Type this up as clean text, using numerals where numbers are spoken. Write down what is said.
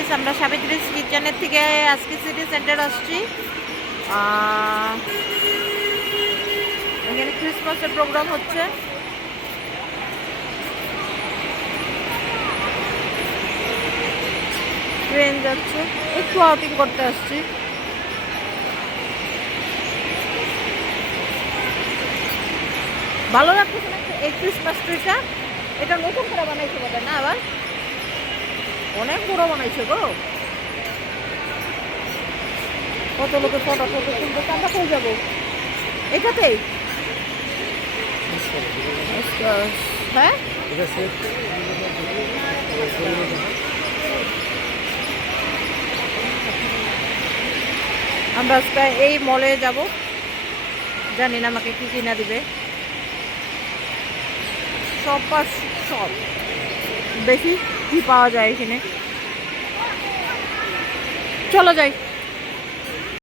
Guys, আমরা সাবিত্রী কিচেনের থেকে আজকে সিটি সেন্টার আসছি। এখানে ক্রিসমাসের প্রোগ্রাম হচ্ছে। ট্রেন যাচ্ছে, একটু আউটিং করতে আসছি। ভালো লাগতেছে না এই ক্রিসমাস ট্রিটা? এটা নতুন করে বানাইছে বলে না, আবার অনেক বড় বানাইছে গো। কত লোকে ফটো ফটো তুলবে, আমরা কই যাবো? এটাতেই হ্যাঁ, আমরা আজকে এই মলে যাব, জানি না আমাকে কি কিনা দিবে। সব সব দেখি কি পাওয়া যায় এখানে। চলো যাই।